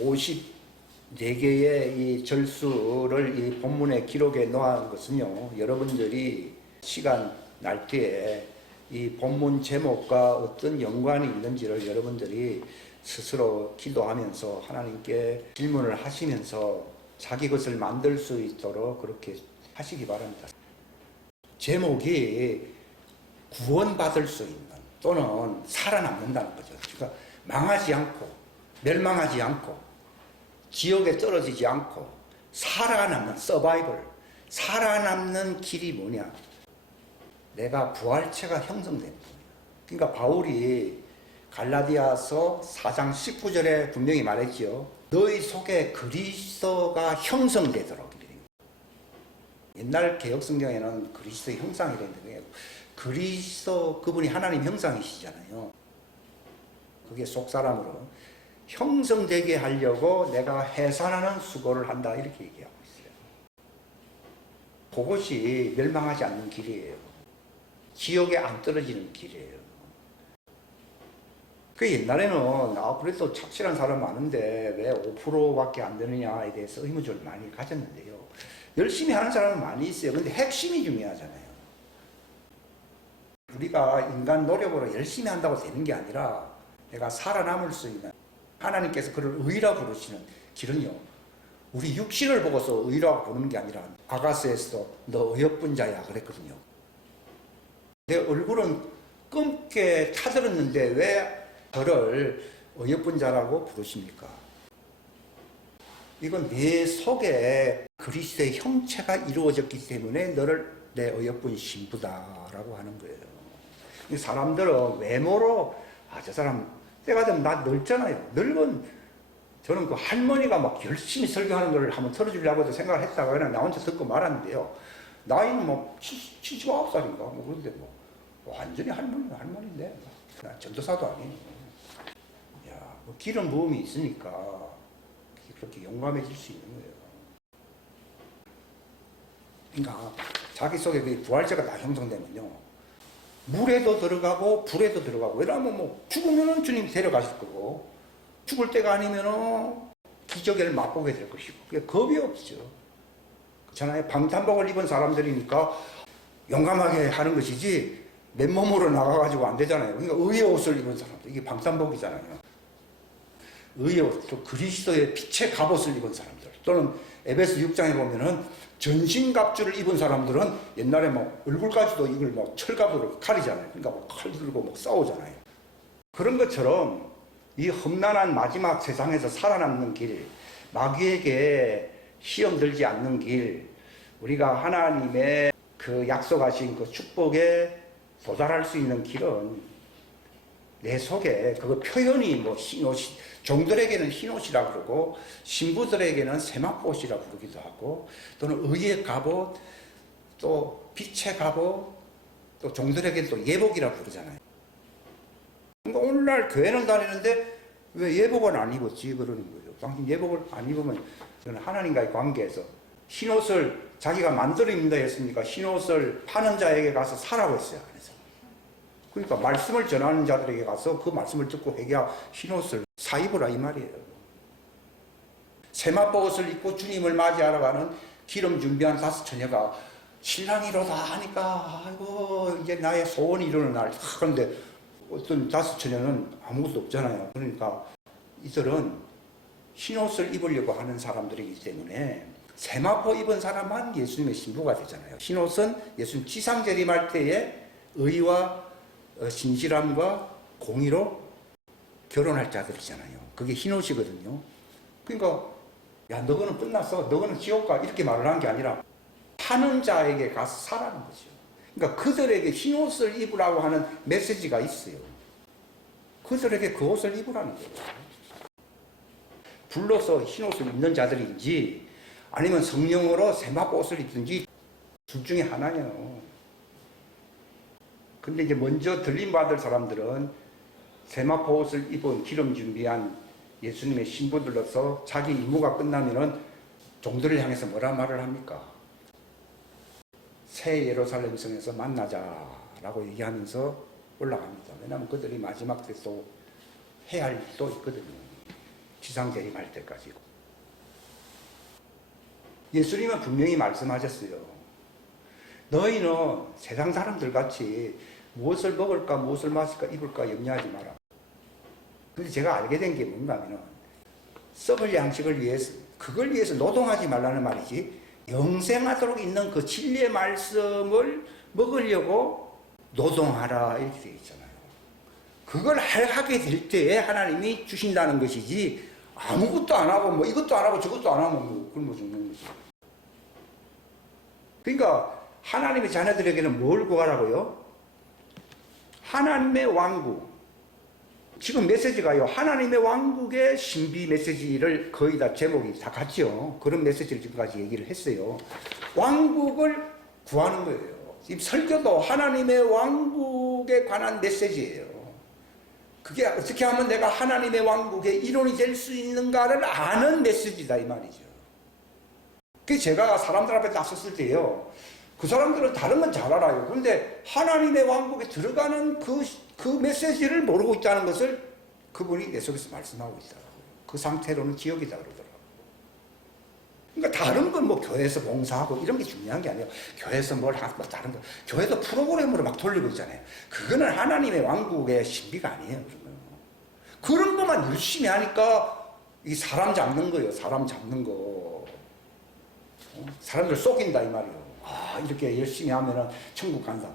54개의 이 절수를 이 본문의 기록에 놓은 것은요, 여러분들이 시간 날 때에 이 본문 제목과 어떤 연관이 있는지를 여러분들이 스스로 기도하면서 하나님께 질문을 하시면서 자기 것을 만들 수 있도록 그렇게 하시기 바랍니다. 제목이 구원받을 수 있는 또는 살아남는다는 거죠. 그러니까 망하지 않고 멸망하지 않고 지옥에 떨어지지 않고 살아남는 서바이벌, 살아남는 길이 뭐냐? 내가 부활체가 형성됩니다. 그러니까 바울이 갈라디아서 4장 19절에 분명히 말했죠. 너희 속에 그리스도가 형성되도록. 옛날 개혁성경에는 그리스도의 형상이라는 그리스도 그분이 하나님 형상이시잖아요. 그게 속사람으로 형성되게 하려고 내가 해산하는 수고를 한다 이렇게 얘기하고 있어요. 그것이 멸망하지 않는 길이에요. 지옥에 안 떨어지는 길이에요. 그 옛날에는 그래도 착실한 사람 많은데 왜 5%밖에 안 되느냐에 대해서 의문점을 많이 가졌는데요. 열심히 하는 사람은 많이 있어요. 근데 핵심이 중요하잖아요. 우리가 인간 노력으로 열심히 한다고 되는 게 아니라 내가 살아남을 수 있는 하나님께서 그를 의라 부르시는 길은요. 우리 육신을 보고서 의라고 부르는 게 아니라 아가스에서 너 어여쁜 자야 그랬거든요. 내 얼굴은 검게 타들었는데 왜 저를 어여쁜 자라고 부르십니까? 이건 내 속에 그리스도의 형체가 이루어졌기 때문에 너를 내 어여쁜 신부다라고 하는 거예요. 사람들은 외모로 저 사람 때가 되면 나 늙잖아요. 늙은 저는 그 할머니가 막 열심히 설교하는 걸 한번 틀어주려고 생각을 했다가 그냥 나 혼자 듣고 말았는데요. 나이는 뭐 79살인가 뭐 그런데 뭐 완전히 할머니인데 전도사도 아니에요. 뭐 기름 부음이 있으니까 그렇게 용감해질 수 있는 거예요. 그러니까 자기 속에 그 부활체가 다 형성되면요. 물에도 들어가고 불에도 들어가고 왜냐하면 뭐 죽으면 주님이 데려가실 거고 죽을 때가 아니면 기적을 맛보게 될 것이고 그게 겁이 없죠. 그렇잖아요. 방탄복을 입은 사람들이니까 용감하게 하는 것이지 맨몸으로 나가가지고 안 되잖아요. 그러니까 의의 옷을 입은 사람들 이게 방탄복이잖아요. 의의 옷, 또 그리스도의 빛의 갑옷을 입은 사람들 또는 에베소 6장에 보면은 전신갑주를 입은 사람들은 옛날에 뭐 얼굴까지도 이걸 뭐 철갑으로 가리잖아요. 그러니까 뭐 칼 들고 뭐 싸우잖아요. 그런 것처럼 이 험난한 마지막 세상에서 살아남는 길, 마귀에게 시험 들지 않는 길, 우리가 하나님의 그 약속하신 그 축복에 도달할 수 있는 길은 내 속에 그 표현이 뭐 흰옷이 종들에게는 흰옷이라 그러고 신부들에게는 세마포옷이라 부르기도 하고 또는 의의 갑옷 또 빛의 갑옷 또 종들에게는 또 예복이라 부르잖아요. 그러니까 오늘날 교회는 다니는데 왜 예복은 안 입었지 그러는 거예요. 당신 예복을 안 입으면 하나님과의 관계에서 흰옷을 자기가 만들어 입는다 했으니까 흰옷을 파는 자에게 가서 사라고 했어요. 그러니까 말씀을 전하는 자들에게 가서 그 말씀을 듣고 회개하 흰옷을 사 입으라 이 말이에요. 세마포옷을 입고 주님을 맞이하러 가는 기름 준비한 5 처녀가 신랑이로다 하니까 아이고 이제 나의 소원이 이루는 날. 그런데 어떤 5 처녀는 아무것도 없잖아요. 그러니까 이들은 흰옷을 입으려고 하는 사람들이기 때문에 세마포 입은 사람만 예수님의 신부가 되잖아요. 흰옷은 예수님 지상 재림할 때에 의와 신실함과 공의로 결혼할 자들이잖아요. 그게 흰옷이거든요. 그러니까 야 너거는 끝났어. 너거는 지옥 가. 이렇게 말을 한 게 아니라 파는 자에게 가서 사라는 거죠. 그러니까 그들에게 흰옷을 입으라고 하는 메시지가 있어요. 그들에게 그 옷을 입으라는 거예요. 불로서 흰옷을 입는 자들인지 아니면 성령으로 세마포 옷을 입든지 둘 중에 하나예요. 근데 이제 먼저 들림받을 사람들은 세마포 옷을 입은 기름 준비한 예수님의 신부들로서 자기 임무가 끝나면은 종들을 향해서 뭐라 말을 합니까? 새 예루살렘 성에서 만나자라고 얘기하면서 올라갑니다. 왜냐하면 그들이 마지막 때 또 해야 할 일도 있거든요. 지상재림할 때까지. 예수님은 분명히 말씀하셨어요. 너희는 세상 사람들 같이 무엇을 먹을까, 무엇을 마실까, 입을까 염려하지 마라. 근데 제가 알게 된 게 뭔가 하면은 썩을 양식을 위해서, 그걸 위해서 노동하지 말라는 말이지, 영생하도록 있는 그 진리의 말씀을 먹으려고 노동하라 이렇게 되어 있잖아요. 그걸 하게 될 때에 하나님이 주신다는 것이지, 아무것도 안 하고 뭐 이것도 안 하고 저것도 안 하면 뭐 굶어 죽는 거지. 그러니까 하나님의 자녀들에게는 뭘 구하라고요? 하나님의 왕국. 지금 메시지가요, 하나님의 왕국의 신비 메시지를 거의 다 제목이 다 같죠. 그런 메시지를 지금까지 얘기를 했어요. 왕국을 구하는 거예요. 지금 설교도 하나님의 왕국에 관한 메시지예요. 그게 어떻게 하면 내가 하나님의 왕국의 일원이 될 수 있는가를 아는 메시지다 이 말이죠. 그 제가 사람들 앞에 딱 섰을 때요, 그 사람들은 다른 건 잘 알아요. 그런데 하나님의 왕국에 들어가는 그 메시지를 모르고 있다는 것을 그분이 내 속에서 말씀하고 있더라고요. 그 상태로는 지옥이다 그러더라고요. 그러니까 다른 건 뭐 교회에서 봉사하고 이런 게 중요한 게 아니에요. 교회에서 뭘 하고 다른 거, 교회도 프로그램으로 막 돌리고 있잖아요. 그거는 하나님의 왕국의 신비가 아니에요. 그런 것만 열심히 하니까 이 사람 잡는 거예요. 사람 잡는 거. 사람들 속인다 이 말이에요. 아, 이렇게 열심히 하면은 천국 간다.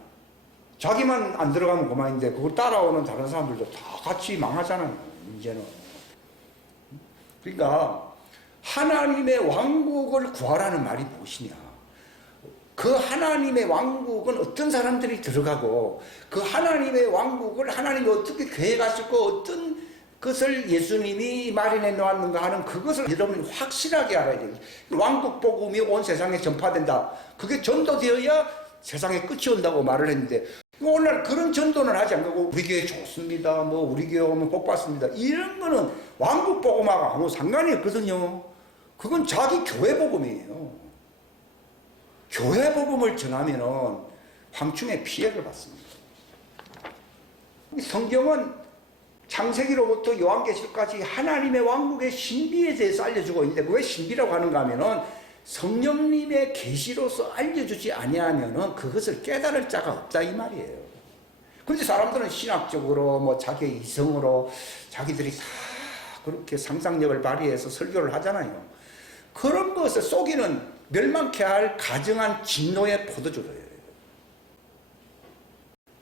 자기만 안 들어가면 그만인데 그걸 따라오는 다른 사람들도 다 같이 망하잖아요. 이제는. 그러니까 하나님의 왕국을 구하라는 말이 무엇이냐. 그 하나님의 왕국은 어떤 사람들이 들어가고 그 하나님의 왕국을 하나님이 어떻게 계획하셨고 어떤 것을 예수님이 마련해 놓았는가 하는 그것을 여러분이 확실하게 알아야 돼요. 왕국 복음이 온 세상에 전파된다. 그게 전도되어야 세상에 끝이 온다고 말을 했는데 오늘날 그런 전도는 하지 않고 우리 교회 좋습니다. 뭐 우리 교회 오면 복 받습니다. 이런 거는 왕국 복음하고 아무 상관이 없거든요. 그건 자기 교회 복음이에요. 교회 복음을 전하면은 황충의 피해를 받습니다. 성경은 창세기로부터 요한계시록까지 하나님의 왕국의 신비에 대해서 알려주고 있는데 왜 신비라고 하는가 하면은 성령님의 계시로서 알려주지 아니하면은 그것을 깨달을 자가 없다 이 말이에요. 그런데 사람들은 신학적으로 뭐 자기의 이성으로 자기들이 다 그렇게 상상력을 발휘해서 설교를 하잖아요. 그런 것을 속이는 멸망케 할 가증한 진노의 포도주로예요.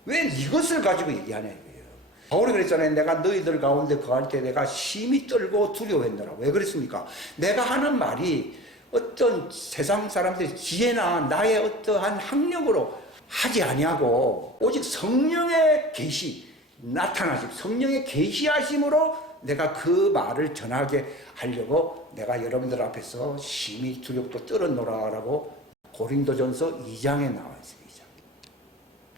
왜 이것을 가지고 얘기하냐 이거예요. 바울이 그랬잖아요. 내가 너희들 가운데 거할 때 내가 심히 떨고 두려워했노라. 왜 그랬습니까? 내가 하는 말이 어떤 세상 사람들의 지혜나 나의 어떠한 학력으로 하지 아니하고 오직 성령의 계시 나타나심, 성령의 계시하심으로 내가 그 말을 전하게 하려고 내가 여러분들 앞에서 심히 두렵고 떨었노라라고 고린도전서 2장에 나와 있어요. 2장.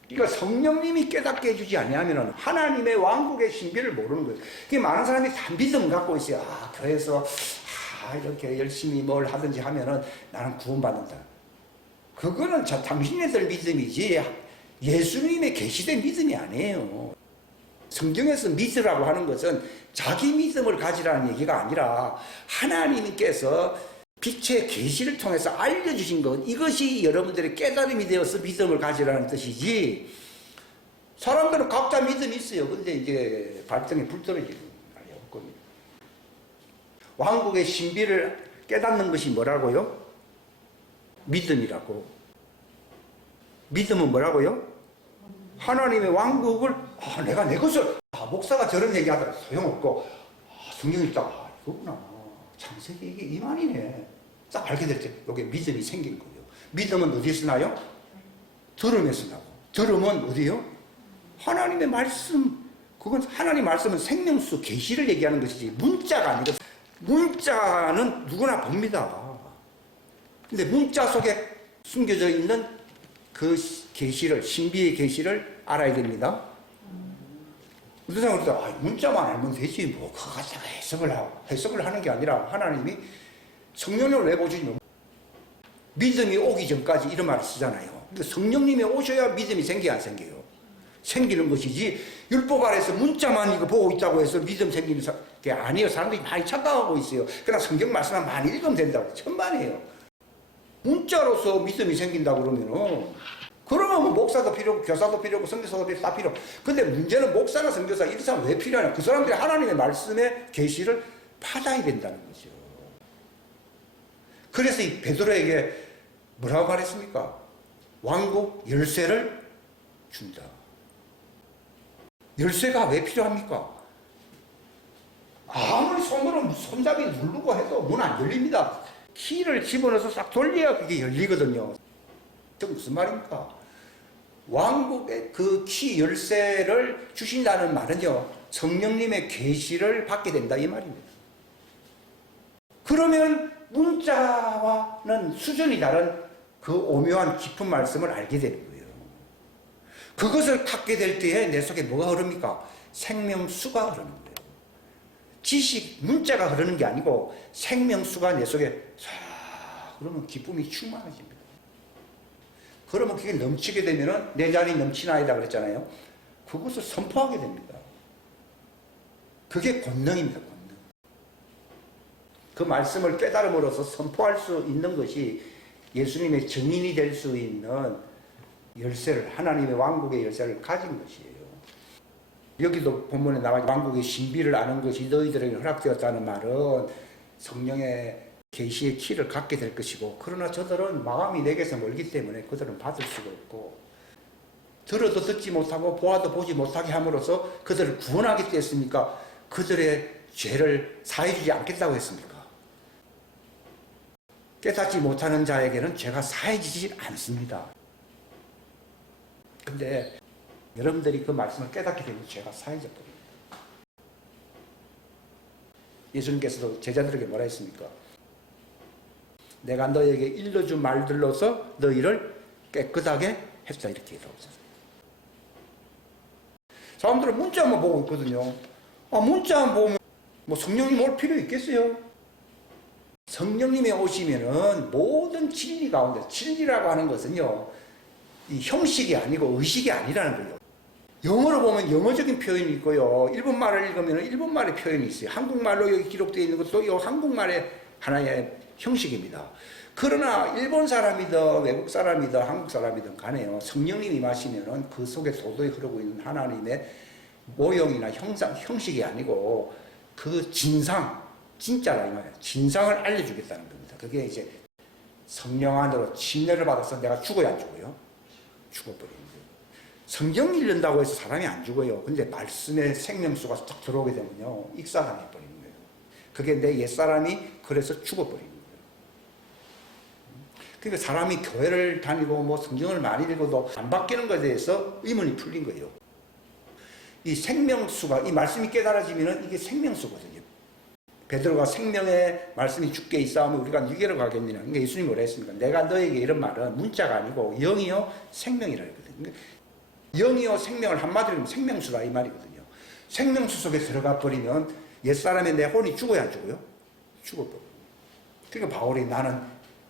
그러니까 성령님이 깨닫게 해주지 아니하면 하나님의 왕국의 신비를 모르는 거예요. 그게 많은 사람이 다 믿음 갖고 있어요. 아, 교회에서 이렇게 열심히 뭘 하든지 하면은 나는 구원받는다. 그거는 당신네들 믿음이지 예수님의 계시된 믿음이 아니에요. 성경에서 믿으라고 하는 것은 자기 믿음을 가지라는 얘기가 아니라 하나님께서 빛의 계시를 통해서 알려주신 것, 이것이 여러분들의 깨달음이 되어서 믿음을 가지라는 뜻이지. 사람들은 각자 믿음이 있어요. 근데 이제 발등에 불 떨어지는 날이 올 겁니다. 왕국의 신비를 깨닫는 것이 뭐라고요? 믿음이라고. 믿음은 뭐라고요? 하나님의 왕국을 내가 내 것을 목사가 저런 얘기하더라 소용없고 성경 읽다가 이거구나. 창세기 이게 이만이네. 딱 알게 될 때 여기 믿음이 생긴 거예요. 믿음은 어디에서 나요? 들음에서 나고. 들음은 어디요? 하나님의 말씀. 그건 하나님 말씀은 생명수 계시를 얘기하는 것이지 문자가 아니고 문자는 누구나 봅니다. 근데 문자 속에 숨겨져 있는 그 계시를, 신비의 계시를 알아야 됩니다. 어떤 사람은 문자만 알면 되지 뭐 그거 갖다가 해석을 하는 게 아니라 하나님이 성령님을 왜 보시냐. 믿음이 오기 전까지 이런 말을 쓰잖아요. 근데 성령님이 오셔야 믿음이 생겨야 안 생겨요? 생기는 것이지 율법 아래서 문자만 이거 보고 있다고 해서 믿음 생기는 사람 그게 아니에요. 사람들이 많이 착각하고 있어요. 그냥 성경 말씀만 많이 읽으면 된다고. 천만에요. 문자로서 믿음이 생긴다 그러면은 그러면 뭐 목사도 필요 없고 교사도 필요 없고 선교사도 다 필요 없고. 근데 문제는 목사나 선교사 이런 사람 왜 필요하냐? 그 사람들이 하나님의 말씀의 계시를 받아야 된다는 거죠. 그래서 이 베드로에게 뭐라고 말했습니까? 왕국 열쇠를 준다. 열쇠가 왜 필요합니까? 아무리 손으로 손잡이 누르고 해도 문 안 열립니다. 키를 집어넣어서 싹 돌려야 그게 열리거든요. 그 무슨 말입니까? 왕국의 그 키 열쇠를 주신다는 말은요, 성령님의 계시를 받게 된다 이 말입니다. 그러면 문자와는 수준이 다른 그 오묘한 깊은 말씀을 알게 되는 거예요. 그것을 갖게 될 때에 내 속에 뭐가 흐릅니까? 생명수가 흐르는 거예요. 지식, 문자가 흐르는 게 아니고 생명수가 내 속에 싹 그러면 기쁨이 충만해집니다. 그러면 그게 넘치게 되면은 내 잔이 넘치나이다 그랬잖아요. 그것을 선포하게 됩니다. 그게 권능입니다. 권능. 그 말씀을 깨달음으로써 선포할 수 있는 것이 예수님의 증인이 될 수 있는 열쇠를, 하나님의 왕국의 열쇠를 가진 것이에요. 여기도 본문에 나와 왕국의 신비를 아는 것이 너희들에게 허락되었다는 말은 성령의 계시의 키를 갖게 될 것이고, 그러나 저들은 마음이 내게서 멀기 때문에 그들은 받을 수가 없고, 들어도 듣지 못하고 보아도 보지 못하게 함으로써 그들을 구원하겠다 했습니까? 그들의 죄를 사해주지 않겠다고 했습니까? 깨닫지 못하는 자에게는 죄가 사해지지 않습니다. 근데 여러분들이 그 말씀을 깨닫게 되면 죄가 사해져버립니다. 예수님께서도 제자들에게 뭐라 했습니까? 내가 너에게 일러준 말들로서 너희를 깨끗하게 했다 이렇게 얘기하셨어요. 사람들은 문자만 보고 있거든요. 문자만 보면 뭐 성령님 올 필요 있겠어요? 성령님이 오시면은 모든 진리 가운데, 진리라고 하는 것은요, 이 형식이 아니고 의식이 아니라는 거예요. 영어로 보면 영어적인 표현이 있고요, 일본말을 읽으면 일본말의 표현이 있어요. 한국말로 여기 기록되어 있는 것도 이 한국말의 하나의 형식입니다. 그러나 일본 사람이든 외국 사람이든 한국 사람이든 간에요, 성령님이 임하시면은 그 속에 도도히 흐르고 있는 하나님의 모형이나 형식이 아니고 그 진상, 진짜라 이 말이에요. 진상을 알려주겠다는 겁니다. 그게 이제 성령 안으로 침례를 받아서 내가 죽어야 안 죽어요? 죽어버리는 거예요. 성경 읽는다고 해서 사람이 안 죽어요. 근데 말씀의 생명수가 딱 들어오게 되면요, 익사당해버리는 거예요. 그게 내 옛사람이 그래서 죽어버리는 거예요. 그러니까 사람이 교회를 다니고 뭐 성경을 많이 읽어도 안 바뀌는 것에 대해서 의문이 풀린 거예요. 이 생명수가, 이 말씀이 깨달아지면 이게 생명수거든요. 베드로가 생명의 말씀이 주께 있사오면 우리가 누게로 가겠느냐. 그러니까 예수님이 뭐라 했습니까? 내가 너에게 이런 말은 문자가 아니고 영이요 생명이라 했거든요. 그러니까 영이요 생명을 한마디로 하면 생명수라 이 말이거든요. 생명수 속에 들어가 버리면 옛사람의 내 혼이 죽어야 안 죽어요? 죽어버려요. 그러니까 바울이 나는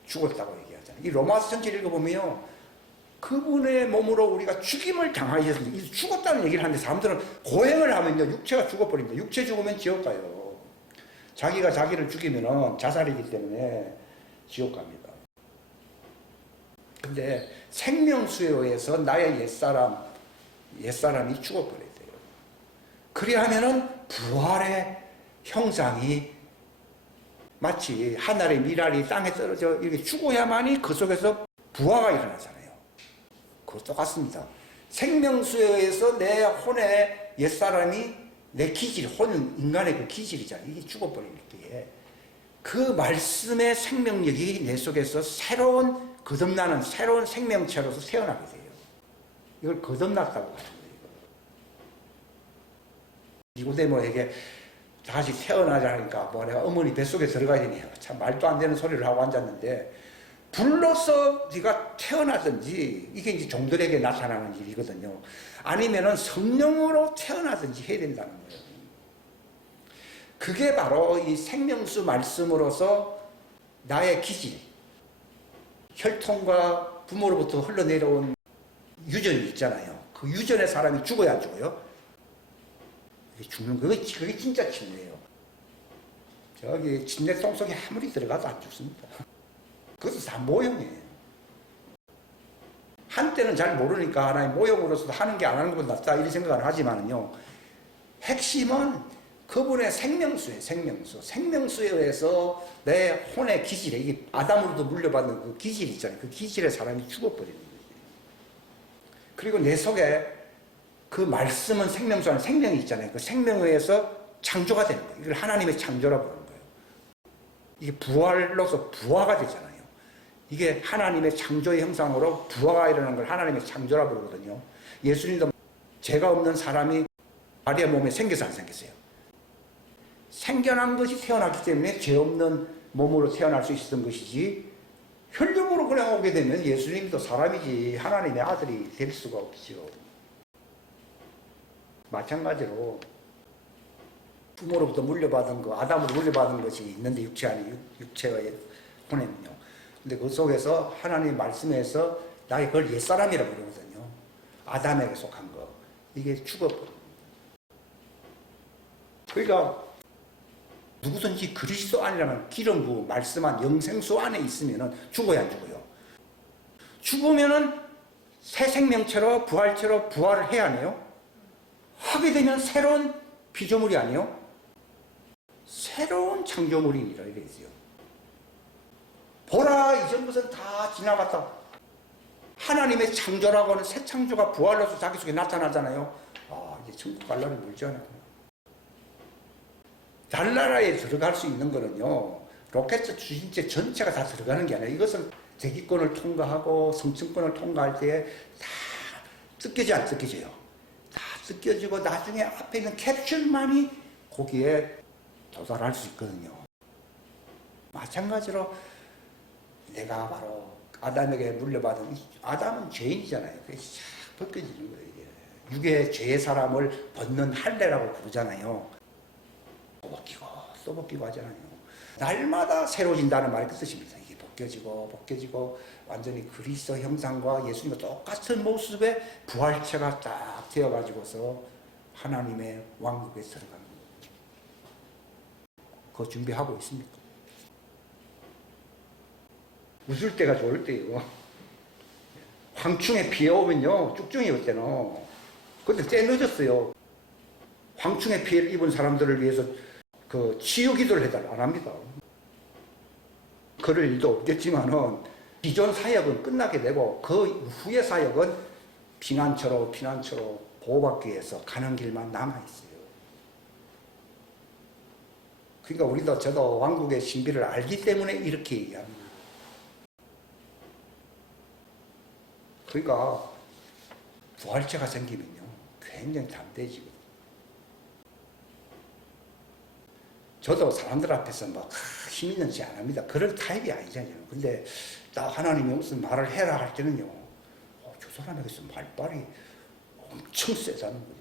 죽었다고 얘기하잖아요. 이 로마서 전체를 읽어보면요, 그분의 몸으로 우리가 죽임을 당하셨는데, 죽었다는 얘기를 하는데 사람들은 고행을 하면요 육체가 죽어버립니다. 육체 죽으면 지옥 가요. 자기가 자기를 죽이면 자살이기 때문에 지옥 갑니다. 근데 생명수에 의해서 나의 옛사람이 죽어버려야 돼요. 그리하면은 부활의 형상이 마치 하늘의 미랄이 땅에 떨어져 이렇게 죽어야만이 그 속에서 부활가 일어나잖아요. 그거 똑같습니다. 생명수에 의해서 내 혼의 옛사람이, 내 기질, 혼, 인간의 그 기질이잖아요. 이게 죽어버리는 게, 그 말씀의 생명력이 내 속에서 새로운, 거듭나는 새로운 생명체로서 태어나게 돼요. 이걸 거듭났다고 하는 거예요. 니고데모에게 다시 태어나자 하니까 뭐 내가 어머니 뱃속에 들어가야 되니 참 말도 안 되는 소리를 하고 앉았는데, 불로서 네가 태어나든지, 이게 이제 종들에게 나타나는 일이거든요. 아니면은 성령으로 태어나든지 해야 된다는 거예요. 그게 바로 이 생명수 말씀으로서 나의 기질, 혈통과 부모로부터 흘러내려온 유전이 있잖아요. 그 유전의 사람이 죽어야 안 죽어요? 죽는 거, 그게 진짜 침례예요. 저기 침례 속에 아무리 들어가도 안 죽습니다. 그것도 다 모형이에요. 한때는 잘 모르니까 하나의 모형으로서 하는 게 안 하는 것보다 낫다 이런 생각을 하지만요. 핵심은 그분의 생명수예요. 생명수. 생명수에 의해서 내 혼의 기질에 이게 아담으로도 물려받는 그 기질 있잖아요. 그 기질에 사람이 죽어버리는 거예요. 그리고 내 속에 그 말씀은 생명수 안에 생명이 있잖아요. 그 생명에 의해서 창조가 되는 거예요. 이걸 하나님의 창조라고 하는 거예요. 이게 부활로서 부화가 되잖아요. 이게 하나님의 창조의 형상으로 부화가 일어나는 걸 하나님의 창조라고 그러거든요. 예수님도 죄가 없는 사람이 마리아 몸에 생겨서 안 생겼어요. 생겨난 것이 태어났기 때문에 죄 없는 몸으로 태어날 수 있었던 것이지 혈육으로 그냥 오게 되면 예수님도 사람이지 하나님의 아들이 될 수가 없죠. 마찬가지로 부모로부터 물려받은 거, 아담으로 물려받은 것이 있는데 육체 아니 육체의 혼에는요. 근데 그 속에서 하나님의 말씀에서 나의 그걸 옛사람이라고 그러거든요. 아담에게 속한 거. 이게 죽어버려. 그러니까 누구든지 그리스도 안이라는 기름 부음 말씀한 영생수 안에 있으면 죽어야 안 죽어요. 죽으면은 새 생명체로 부활체로 부활을 해야 하네요. 하게 되면 새로운 피조물이 아니요. 새로운 창조물이니라 이랬어요. 보라 이전 것은 다 지나갔다. 하나님의 창조라고 하는 새 창조가 부활로서 자기 속에 나타나잖아요. 아 이제 천국 갈 날이 멀지 않았구나. 달나라에 들어갈 수 있는 거는요. 로켓 추진체 전체가 다 들어가는 게 아니라 이것은 대기권을 통과하고 성층권을 통과할 때 다 뜯겨져 안 뜯겨져요. 다 뜯겨지고 나중에 앞에 있는 캡슐만이 거기에 도달할 수 있거든요. 마찬가지로 내가 바로 아담에게 물려받은 아담은 죄인이잖아요. 그게 싹 벗겨지는 거예요. 이게. 육의 죄의 사람을 벗는 할례라고 부르잖아요. 또 벗기고 또 벗기고 하잖아요. 날마다 새로워진다는 말이 그 뜻입니다. 이게 벗겨지고 완전히 그리스도 형상과 예수님과 똑같은 모습의 부활체가 딱 되어가지고서 하나님의 왕국에 들어가는 거죠. 그거 준비하고 있습니까? 웃을 때가 좋을 때요. 황충에 피해 오면요. 쭉중이 올 때는. 근데 때 늦었어요. 황충에 피해를 입은 사람들을 위해서 그 치유 기도를 해달라 안 합니다. 그럴 일도 없겠지만은 기존 사역은 끝나게 되고 그 후의 사역은 피난처로 보호받기 위해서 가는 길만 남아있어요. 그러니까 저도 왕국의 신비를 알기 때문에 이렇게 얘기합니다. 그러니까 부활체가 생기면요 굉장히 담대해지거든요. 저도 사람들 앞에서 막 힘 있는 짓 안 합니다. 그런 타입이 아니잖아요. 근데 딱 하나님이 무슨 말을 해라 할 때는요 저 사람에게서 말빨이 엄청 세다는 거예요.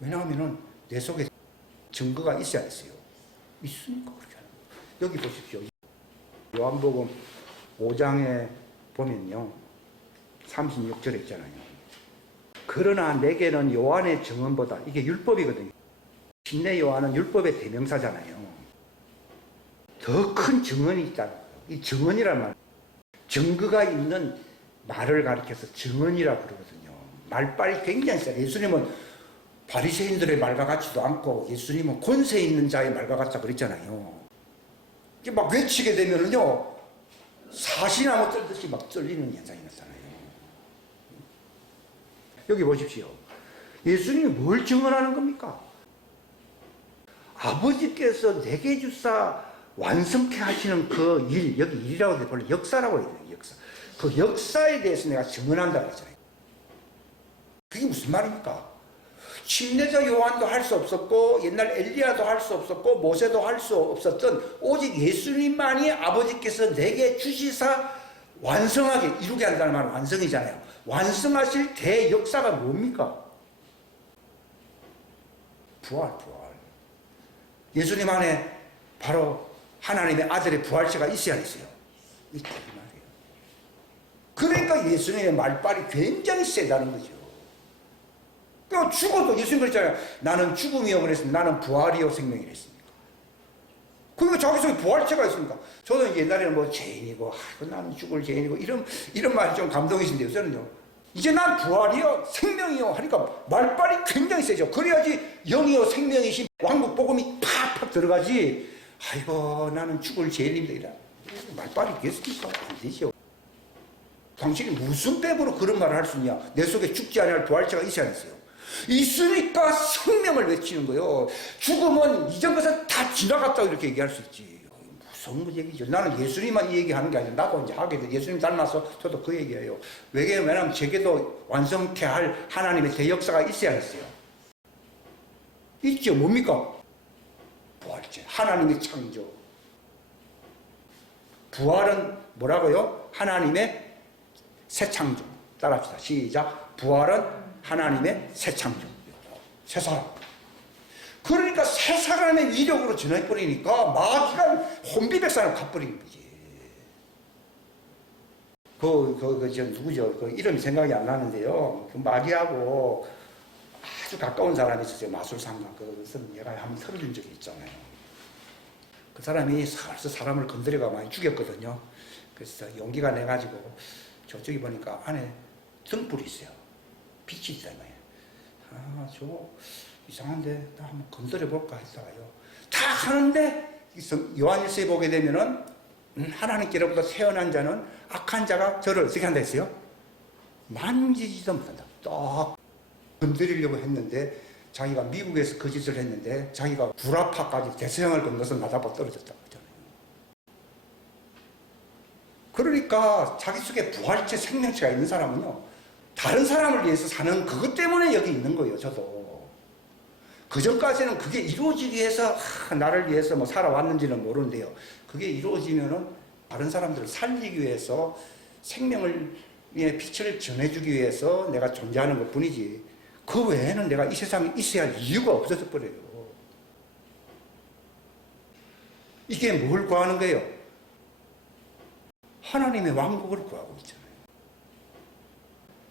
왜냐하면 내 속에 증거가 있어야 했어요. 있으니까 그렇게 하는 거예요. 여기 보십시오. 요한복음 5장에 보면요 36절에 있잖아요. 그러나 내게는 요한의 증언보다 이게 율법이거든요. 신내 요한은 율법의 대명사잖아요. 더 큰 증언이 있다. 이 증언이란 말, 증거가 있는 말을 가리켜서 증언이라고 그러거든요. 말빨이 굉장히 세요. 예수님은 바리새인들의 말과 같지도 않고 예수님은 권세 있는 자의 말과 같다 그랬잖아요. 이게 막 외치게 되면은요 사시나무 떨듯이 막 떨리는 현상이 나타나요. 여기 보십시오. 예수님이 뭘 증언하는 겁니까? 아버지께서 내게 주사 완성케 하시는 그 일, 여기 일이라고 해서 원래 역사라고 해요. 역사. 그 역사에 대해서 내가 증언한다고 했잖아요. 그게 무슨 말입니까? 침례자 요한도 할 수 없었고 옛날 엘리야도 할 수 없었고 모세도 할 수 없었던 오직 예수님만이 아버지께서 내게 주시사 완성하게 이루게 한다는 말은 완성이잖아요. 완성하실 대역사가 뭡니까? 부활. 예수님 안에 바로 하나님의 아들의 부활체가 있어야 했어요. 있다 이 말이에요. 그러니까 예수님의 말빨이 굉장히 세다는 거죠. 그러니까 죽어도 예수님 그랬잖아요. 나는 죽음이요 그랬습니다. 나는 부활이요 생명이랬습니다. 자기 속에 부활체가 있습니까? 저는 옛날에는 뭐 죄인이고, 나는 죽을 죄인이고, 이런 말이 좀 감동이신데요. 저는요. 이제 난 부활이요, 생명이요 하니까 말빨이 굉장히 세죠. 그래야지 영이요, 생명이신 왕국 복음이 팍팍 들어가지. 아이고, 나는 죽을 죄인입니다. 이런 말빨이 되겠습니까? 안 되죠. 당신이 무슨 빽으로 그런 말을 할 수 있냐? 내 속에 죽지 않을 부활체가 있어야 했어요. 있으니까 생명을 외치는 거예요. 죽음은 이전 것은 다 지나갔다고 이렇게 얘기할 수 있지. 무슨 얘기죠? 나는 예수님만 이 얘기하는 게 아니라 나도 이제 하게 돼. 예수님 닮아서 저도 그 얘기해요. 왜냐하면 제게도 완성케 할 하나님의 대역사가 있어야 했어요. 있죠. 뭡니까? 부활체. 하나님의 창조. 부활은 뭐라고요? 하나님의 새 창조. 따라합시다. 시작. 부활은 하나님의 새 창조. 새 사람. 그러니까 새 사람의 위력으로 전해버리니까 마귀가 혼비백산을 갚버리는 거지. 저 누구죠? 그 이름이 생각이 안 나는데요. 그 마귀하고 아주 가까운 사람이 있었어요. 마술상관. 그것은 얘가 한번 털어준 적이 있잖아요. 그 사람이 살서 사람을 건드려가 많이 죽였거든요. 그래서 용기가 내가지고 저쪽에 보니까 안에 등불이 있어요. 빛이 있잖아요. 저거 이상한데 나 한번 건드려볼까 했다가요. 다 하는데 요한일서에 보게 되면은 하나님께로부터 태어난 자는 악한 자가 저를 어떻게 한다 했어요? 만지지도 못한다. 딱 건드리려고 했는데 자기가 미국에서 그 짓을 했는데 자기가 구라파까지 대서양을 건너서 나다봐 떨어졌다고 하잖아요. 그러니까 자기 속에 부활체 생명체가 있는 사람은요, 다른 사람을 위해서 사는 그것 때문에 여기 있는 거예요. 저도 그 전까지는 그게 이루어지기 위해서 나를 위해서 뭐 살아왔는지는 모르는데요, 그게 이루어지면은 다른 사람들을 살리기 위해서 생명을 위해 빛을 전해주기 위해서 내가 존재하는 것 뿐이지, 그 외에는 내가 이 세상에 있어야 할 이유가 없어져 버려요. 이게 뭘 구하는 거예요? 하나님의 왕국을 구하고 있잖아요.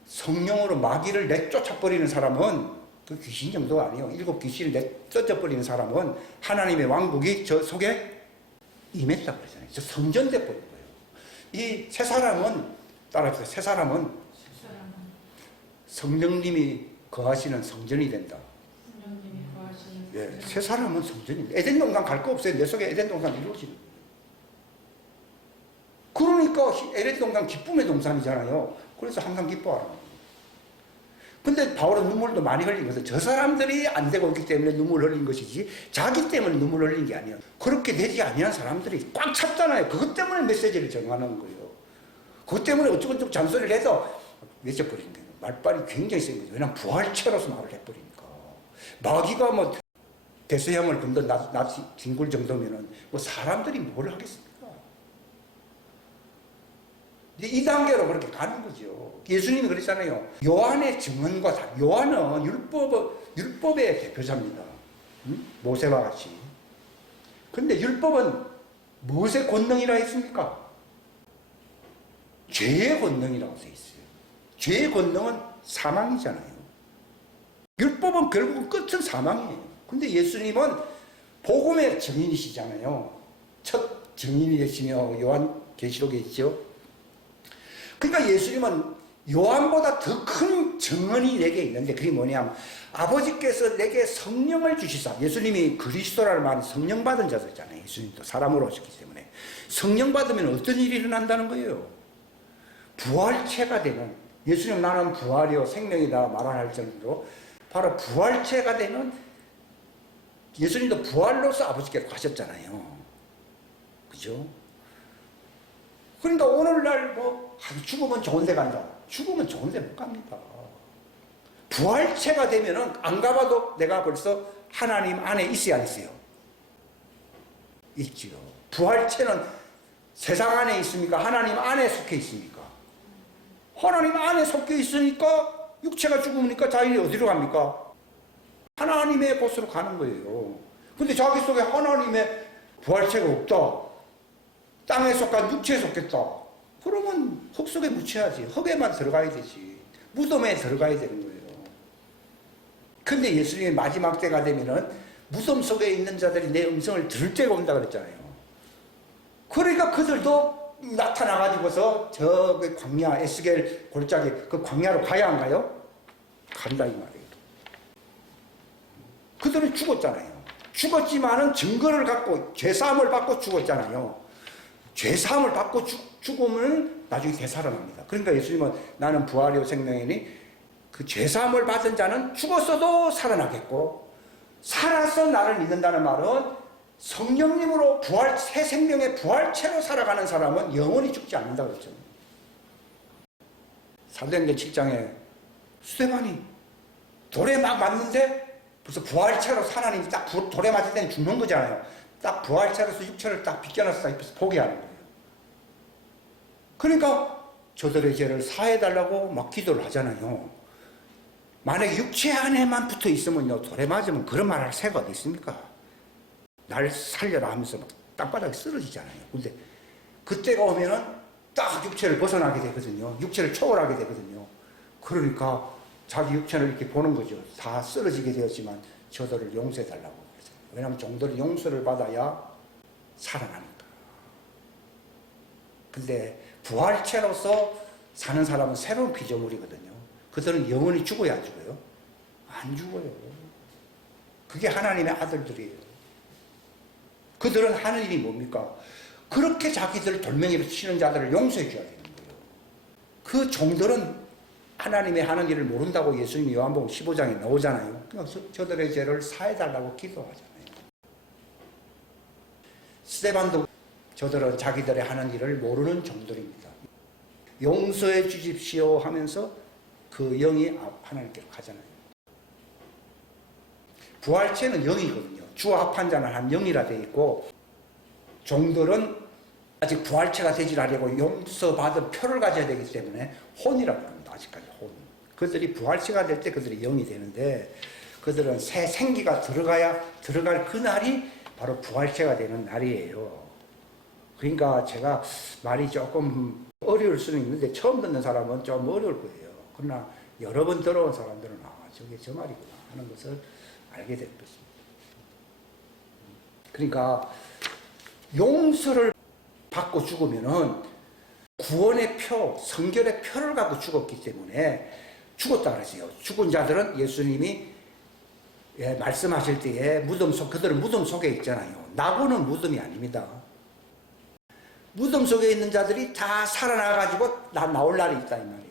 성령으로 마귀를 내쫓아버리는 사람은 그 귀신 정도가 아니에요. 7 귀신을 내쫓아버리는 사람은 하나님의 왕국이 저 속에 임했다고 그러잖아요. 저 성전돼 버린 거예요. 이 새 사람은, 따라해보세요. 새 사람은 성령님이 거하시는 성전이 된다. 예, 새 사람은 성전입니다. 에덴 동산 갈 거 없어요. 내 속에 에덴 동산이 이루어지는 거예요. 그러니까 에덴 동산 기쁨의 동산이잖아요. 그래서 항상 기뻐하는 거예요. 근데 바울은 눈물도 많이 흘린 것은 저 사람들이 안 되고 있기 때문에 눈물 흘린 것이지 자기 때문에 눈물 흘린 게 아니에요. 그렇게 되지 아니한 사람들이 꽉 찼잖아요. 그것 때문에 메시지를 정하는 거예요. 그것 때문에 어쩌고저쩌고 잔소리를 해서 외쳐버리는 거예요. 말빨이 굉장히 센 거죠. 왜냐하면 부활체로서 말을 해버리니까. 마귀가 뭐 대서양을 건너 나 뒹굴 정도면은 뭐 사람들이 뭘 하겠습니까? 이 단계로 그렇게 가는 거죠. 예수님이 그랬잖아요. 요한의 증언과 요한은 율법의 대표자입니다. 모세와 같이. 근데 율법은 무엇의 권능이라 했습니까? 죄의 권능이라고 되어 있어요. 죄의 권능은 사망이잖아요. 율법은 결국은 끝은 사망이에요. 근데 예수님은 복음의 증인이시잖아요. 첫 증인이 되시며 요한계시록에 있죠. 그러니까 예수님은 요한보다 더 큰 증언이 내게 있는데, 그게 뭐냐면 아버지께서 내게 성령을 주시사. 예수님이 그리스도라는 말은 성령 받은 자잖아요. 예수님도 사람으로 오셨기 때문에 성령 받으면 어떤 일이 일어난다는 거예요? 부활체가 되는, 예수님 나는 부활이요 생명이다 말할 정도로 바로 부활체가 되는, 예수님도 부활로서 아버지께로 가셨잖아요. 그죠? 그러니까 오늘날 뭐 죽으면 좋은 데 간다. 죽으면 좋은 데 못 갑니다. 부활체가 되면은 안 가봐도 내가 벌써 하나님 안에 있어야 안 있어요? 있지요. 부활체는 세상 안에 있습니까? 하나님 안에 속해 있습니까? 하나님 안에 속해 있으니까 육체가 죽으니까 자연이 어디로 갑니까? 하나님의 곳으로 가는 거예요. 근데 자기 속에 하나님의 부활체가 없다. 땅에 속한 육체에 속했다. 그러면 흙 속에 묻혀야지. 흙에만 들어가야 되지. 무덤에 들어가야 되는 거예요. 근데 예수님의 마지막 때가 되면은 무덤 속에 있는 자들이 내 음성을 들을 때가 온다 그랬잖아요. 그러니까 그들도 나타나가지고서 저 광야, 에스겔 골짜기 그 광야로 가야 안 가요? 간다 이 말이에요. 그들은 죽었잖아요. 죽었지만은 증거를 갖고 죄사함을 받고 죽었잖아요. 죄사함을 받고 죽으면 나중에 되살아납니다. 그러니까 예수님은 나는 부활이요 생명이니 그 죄사함을 받은 자는 죽었어도 살아나겠고 살아서 나를 믿는다는 말은 성령님으로 새 생명의 부활체로 살아가는 사람은 영원히 죽지 않는다고 그랬죠. 사도행전 7장에 스데반이 돌에 막 맞는데 벌써 부활체로 하나님이 딱 돌에 맞을 때는 죽는 거잖아요. 딱 부활체로서 육체를 딱 비껴놨어 입에서 포기하는 거예요. 그러니까 저들의 죄를 사해달라고 막 기도를 하잖아요. 만약에 육체 안에만 붙어 있으면요, 돌에 맞으면 그런 말 할 새가 어디 있습니까? 날 살려라 하면서 막 땅바닥에 쓰러지잖아요. 근데 그때가 오면은 딱 육체를 벗어나게 되거든요. 육체를 초월하게 되거든요. 그러니까 자기 육체를 이렇게 보는 거죠. 다 쓰러지게 되었지만 저들을 용서해달라고 그러잖아요. 왜냐하면 종들이 용서를 받아야 살아나니까. 근데 부활체로서 사는 사람은 새로운 피조물이거든요. 그들은 영원히 죽어야 안 죽어요? 안 죽어요. 그게 하나님의 아들들이에요. 그들은 하는 일이 뭡니까? 그렇게 자기들 돌멩이로 치는 자들을 용서해 줘야 되는 거예요. 그 종들은 하나님의 하는 일을 모른다고 예수님이 요한복음 15장에 나오잖아요. 그러니까 저들의 죄를 사해달라고 기도하잖아요. 스데반도 저들은 자기들의 하는 일을 모르는 종들입니다. 용서해 주십시오 하면서 그 영이 하나님께로 가잖아요. 부활체는 영이거든요. 주와 합한 자는 한 영이라 되어 있고 종들은 아직 부활체가 되지 않으려고 용서받은 표를 가져야 되기 때문에 혼이라고 합니다. 아직까지 혼. 그들이 부활체가 될 때 그들이 영이 되는데 그들은 새 생기가 들어갈 그 날이 바로 부활체가 되는 날이에요. 그러니까 제가 말이 조금 어려울 수는 있는데 처음 듣는 사람은 좀 어려울 거예요. 그러나 여러 번 들어온 사람들은 저게 저 말이구나 하는 것을 알게 될 것입니다. 그러니까 용서를 받고 죽으면은 구원의 표, 성결의 표를 갖고 죽었기 때문에 죽었다 그랬어요. 죽은 자들은 예수님이 말씀하실 때에 그들은 무덤 속에 있잖아요. 나고는 무덤이 아닙니다. 무덤 속에 있는 자들이 다 살아나가지고 나올 날이 있다 이 말이에요.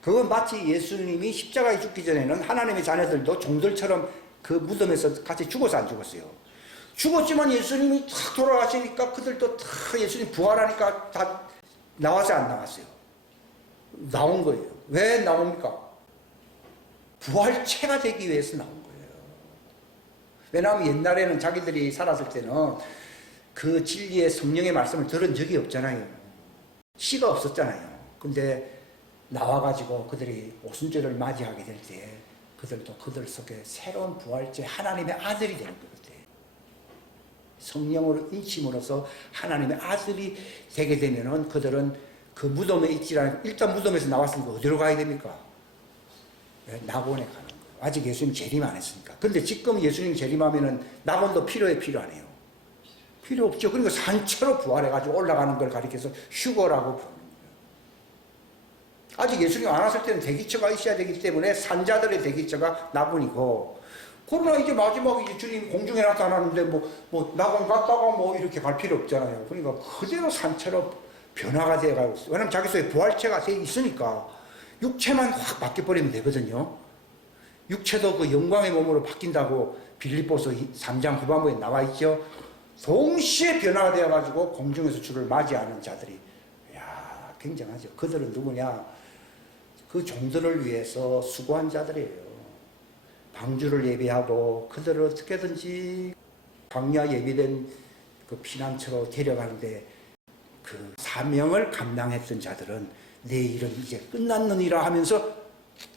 그건 마치 예수님이 십자가에 죽기 전에는 하나님의 자녀들도 종들처럼 그 무덤에서 같이 죽어서 안 죽었어요. 죽었지만 예수님이 탁 돌아가시니까 그들도 다 예수님 부활하니까 다 나와서 안 나왔어요. 나온 거예요. 왜 나옵니까? 부활체가 되기 위해서 나온 거예요. 왜냐하면 옛날에는 자기들이 살았을 때는 그 진리의 성령의 말씀을 들은 적이 없잖아요. 씨가 없었잖아요. 근데 나와가지고 그들이 오순절을 맞이하게 될 때 그들도 그들 속에 새로운 부활체 하나님의 아들이 되는 거거든요. 성령으로 인침으로써 하나님의 아들이 되게 되면은 그들은 그 무덤에 있지 않고 일단 무덤에서 나왔으니까 어디로 가야 됩니까? 낙원에 가는 거예요. 아직 예수님 재림 안 했으니까. 근데 지금 예수님 재림하면은 낙원도 필요 안 해요? 필요 없죠. 그러니까 산채로 부활해가지고 올라가는 걸 가리켜서 휴거라고 부르는 거예요. 아직 예수님 안 왔을 때는 대기처가 있어야 되기 때문에 산자들의 대기처가 낙원이고, 그러나 이제 마지막에 이제 주님 공중에 나타나는데 낙원 갔다가 이렇게 갈 필요 없잖아요. 그러니까 그대로 산채로 변화가 되어가고 있어요. 왜냐면 자기 속에 부활체가 돼 있으니까 육체만 확 바뀌어버리면 되거든요. 육체도 그 영광의 몸으로 바뀐다고 빌립보서 3장 후반부에 나와 있죠. 동시에 변화가 되어가지고 공중에서 주를 맞이하는 자들이, 이야, 굉장하죠. 그들은 누구냐? 그 종들을 위해서 수고한 자들이에요. 방주를 예비하고 그들을 어떻게든지 광야 예비된 그 피난처로 데려가는데 그 사명을 감당했던 자들은 내 일은 이제 끝났느니라 하면서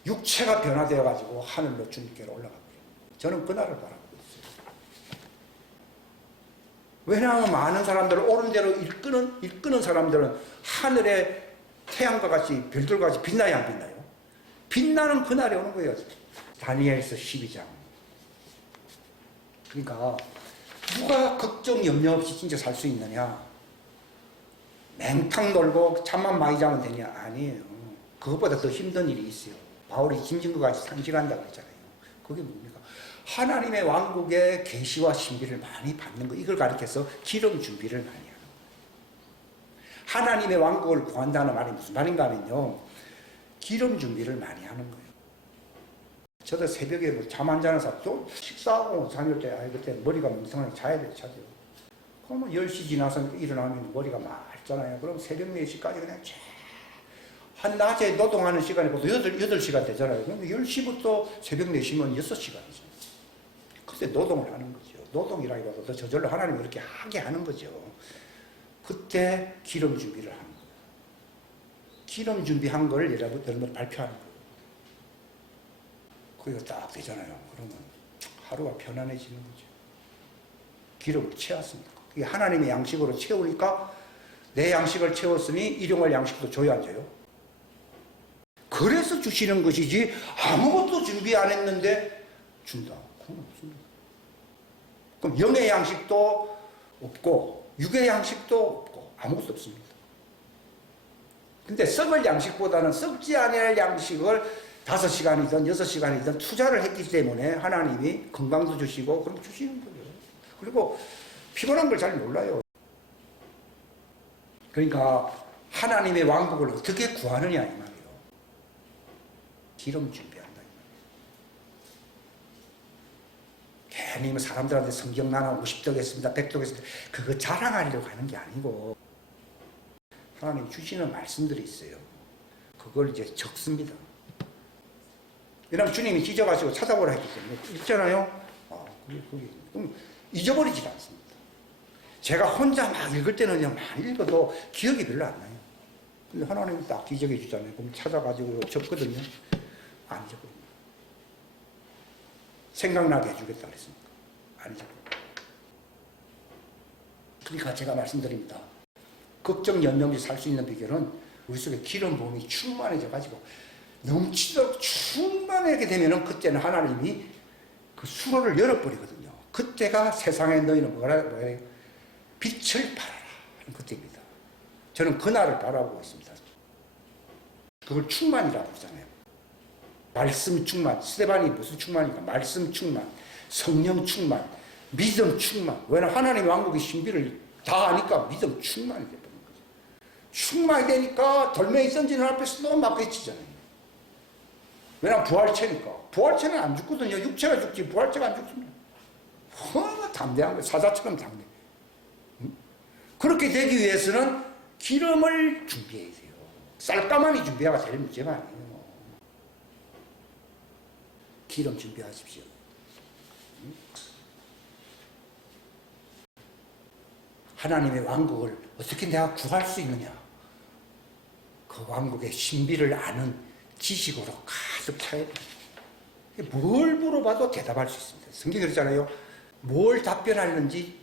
육체가 변화되어가지고 하늘로 주님께로 올라가 버립니다. 저는 그날을 바라보고 있어요. 왜냐하면 많은 사람들은 옳은 대로 일끄는 사람들은 하늘의 태양과 같이 별들과 같이 빛나야 안 빛나요? 빛나는 그날이 오는 거예요. 다니엘서 12장. 그러니까 누가 걱정 염려 없이 진짜 살 수 있느냐? 맹탕 놀고 잠만 많이 자면 되냐? 아니에요. 그것보다 더 힘든 일이 있어요. 바울이 짐진거같이 상실한다고 했잖아요. 그게 뭡니까? 하나님의 왕국의 계시와 신비를 많이 받는 거, 이걸 가리켜서 기름 준비를 많이 하는 거예요. 하나님의 왕국을 구한다는 말이 무슨 말인가 하면요, 기름 준비를 많이 하는 거예요. 저도 새벽에 뭐 잠 안 자는 사람, 또 식사하고 잠을 때, 그때 머리가 멍청하게 자야 돼, 자죠. 그러면 10시 지나서 일어나면 머리가 맑잖아요. 그럼 새벽 4시까지 그냥 한낮에 노동하는 시간이 보통 8시간 되잖아요. 그럼 10시부터 새벽 4시면 6시간이죠. 그때 노동을 하는 거죠. 노동이라기보다 저절로 하나님이 이렇게 하게 하는 거죠. 그때 기름 준비를 하는 거예요. 기름 준비한 걸 여러분 발표하는 거예요. 그게 딱 되잖아요. 그러면 하루가 편안해지는 거죠. 기름을 채웠습니다. 그게 하나님의 양식으로 채우니까 내 양식을 채웠으니 일용할 양식도 줘야 안 줘요? 그래서 주시는 것이지 아무것도 준비 안 했는데 준다. 그건 없습니다. 그럼 영의 양식도 없고 육의 양식도 없고 아무것도 없습니다. 근데 썩을 양식보다는 썩지 않을 양식을 5시간이든 6시간이든 투자를 했기 때문에 하나님이 건강도 주시고 그럼 주시는 거예요. 그리고 피곤한 걸 잘 몰라요. 그러니까 하나님의 왕국을 어떻게 구하느냐 이 말이에요. 기름 준비한다 이 말이에요. 괜히 뭐 사람들한테 성경 나눠 50덕 했습니다, 100덕 했습니다, 그거 자랑하려고 하는 게 아니고 하나님 주시는 말씀들이 있어요. 그걸 이제 적습니다. 왜냐하면 주님이 지적하시고 찾아보라 했기 때문에 있잖아요. 그럼 잊어버리지 않습니다. 제가 혼자 막 읽을 때는 많이 읽어도 기억이 별로 안 나요. 근데 하나님이 딱 지적해 주잖아요. 그럼 찾아가지고 적거든요. 안 적거든요. 생각나게 해주겠다 그랬습니까? 안 적거든요. 그러니까 제가 말씀드립니다. 걱정 연명 없이 살 수 있는 비결은 우리 속에 기름 부음이 충만해져가지고 넘치도록 충만하게 되면은 그때는 하나님이 그 수로를 열어버리거든요. 그때가 세상에 너희는 뭐예요? 빛을 발하라 하는 그때입니다. 저는 그날을 바라보고 있습니다. 그걸 충만이라고 하잖아요. 말씀 충만. 스데반이 무슨 충만입니까? 말씀 충만, 성령 충만, 믿음 충만. 왜냐하면 하나님 왕국의 신비를 다 아니까 믿음 충만이 되는 거죠. 충만이 되니까 돌멩이 던지는 앞에서 너무 막혀지잖아요. 왜냐하면 부활체니까. 부활체는 안 죽거든요. 육체가 죽지 부활체가 안 죽습니다. 담대한 거예요. 사자처럼 담대. 그렇게 되기 위해서는 기름을 준비해야 돼요. 쌀가마니 준비가 제일 문제가 아니에요. 기름 준비하십시오. 하나님의 왕국을 어떻게 내가 구할 수 있느냐? 그 왕국의 신비를 아는 지식으로 가득 차야 돼요. 뭘 물어봐도 대답할 수 있습니다. 성경이 그러잖아요. 뭘 답변하는지